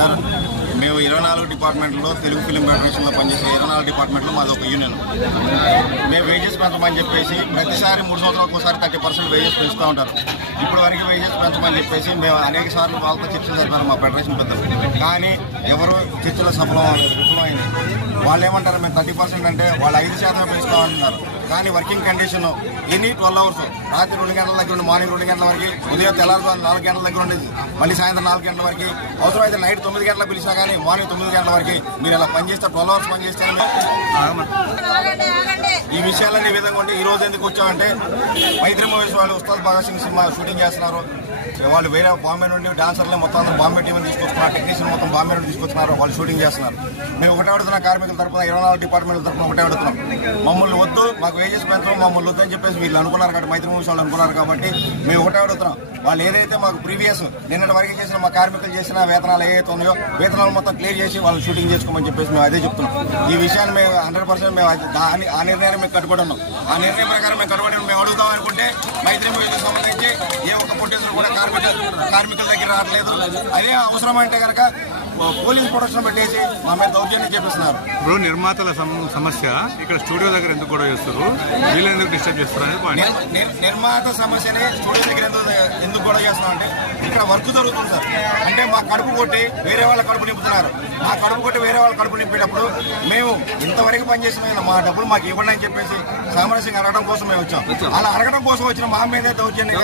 Sir. మేము ఇరవై నాలుగు డిపార్ట్మెంట్లో తెలుగు ఫిలిం ఫెడరేషన్లో పనిచేసే ఇరవై నాలుగు డిపార్ట్మెంట్లో మాది ఒక యూనియన్. మేము వేజెస్ పెంచమని చెప్పేసి ప్రతిసారి మూడు సంవత్సరాలకు ఒకసారి థర్టీ పర్సెంట్ వేజెస్ పెంచుతూ ఉంటారు. ఇప్పుడు వరకు వేజెస్ పెంచమని చెప్పేసి మేము అనేక సార్లు వాళ్ళతో చర్చలు జరిపారు మా ఫెడరేషన్ పెద్దలు. కానీ ఎవరు చర్చలో సఫలం విఫలమైంది. వాళ్ళు ఏమంటారు మేము థర్టీ పర్సెంట్ అంటే వాళ్ళు ఐదు శాతం పెంచుతామంటున్నారు. కానీ working condition any twelve hours. రాత్రి రెండు గంటల దగ్గర నుండి మార్నింగ్ రెండు గంటల వరకు ఉదయం తెల్లారుజాము నాలుగు గంటల దగ్గర ఉండేది. మళ్ళీ సాయంత్రం నాలుగు గంటల వరకు. అవసరమైతే నైట్ తొమ్మిది గంటల పిలిచినా కానీ మార్నింగ్ తొమ్మిది గంటల వరకు మీరు ఇలా పని చేస్తే ట్వెల్వ్ అవర్స్ పనిచేస్తారు ఈ విషయాలన్నీ ఈ విధంగా ఉంటే ఈ రోజు ఎందుకు వచ్చామంటే మైత్రి మూవీస్ వాళ్ళు ఉస్తాద్ భగత్ సింగ్ సినిమా షూటింగ్ చేస్తున్నారు. వాళ్ళు వేరే బాంబే నుండి డాన్సర్లు మొత్తం బాంబే టీం తీసుకొస్తున్నారు టెక్నీషియన్ మొత్తం బాంబే నుండి తీసుకొస్తున్నారు వాళ్ళు షూటింగ్ చేస్తున్నారు. మేము ఒకటే అడుగుతున్నాం కార్మికుల తరపున ఇరవై నాలుగు డిపార్ట్మెంట్ల తరపున ఒకటే అడుగుతున్నాం. మమ్మల్ని వద్దు మాకు వేజెస్ పెంచడం మమ్మల్ని వద్దు అని చెప్పేసి వీళ్ళు అనుకున్నారు కాబట్టి మైత్రి మూవీస్ వాళ్ళు అనుకున్నారు కాబట్టి మేము ఒకటే అడుగుతున్నాం. వాళ్ళు ఏదైతే మాకు ప్రీవియస్ నిన్నటి వరకు చేసిన మా కార్మికులు చేసిన వేతనాలు ఏవైతే ఉన్నాయో వేతనాలు మొత్తం క్లియర్ చేసి వాళ్ళు షూటింగ్ చేసుకోమని చెప్పేసి మేము అదే చెప్తున్నాం. ఈ విషయాన్ని మేము హండ్రెడ్ పర్సెంట్ మేము దాని ఆ నిర్ణయాన్ని మేము కట్టుబడి ఉన్నాం. ఆ నిర్ణయం ప్రకారం మేము కట్టుబడి. మేము అడుగుదాం అనుకుంటే మైత్రి మూవీకి సంబంధించి ఏ ఒక్క పొట్టేసులు కూడా కార్మిక కార్మికుల దగ్గర రావట్లేదు. అదే అవసరం అంటే కనుక పోలీస్ ప్రొటెక్షన్ పెట్టేసి మా మీద దౌర్జన్యం చేపిస్తున్నారు. ఇప్పుడు నిర్మాతల సమ- సమస్య ఇక్కడ స్టూడియో దగ్గర ఎందుకు గొడవ చేస్తారు? వీళ్ళని ఎందుకు డిస్టర్బ్ చేస్తారు నిర్మాత సమస్యని స్టూడియో దగ్గర ఎందుకు ఎందుకు గొడవ చేస్తున్నాం అంటే ఇక్కడ వర్క్ జరుగుతుంది సార్. అంటే మా కడుపు కొట్టి వేరే వాళ్ళ కడుపు నింపుతున్నారు. మా కడుపు కొట్టి వేరే వాళ్ళ కడుపు నింపేటప్పుడు మేము ఇంతవరకు పనిచేసిన మా డబ్బులు మాకు ఇవ్వండి అని చెప్పేసి సామరస్యంగా అడగడం కోసం మేము వచ్చాం. అలా అడగడం కోసం వచ్చిన మా మీద దౌర్జన్యం.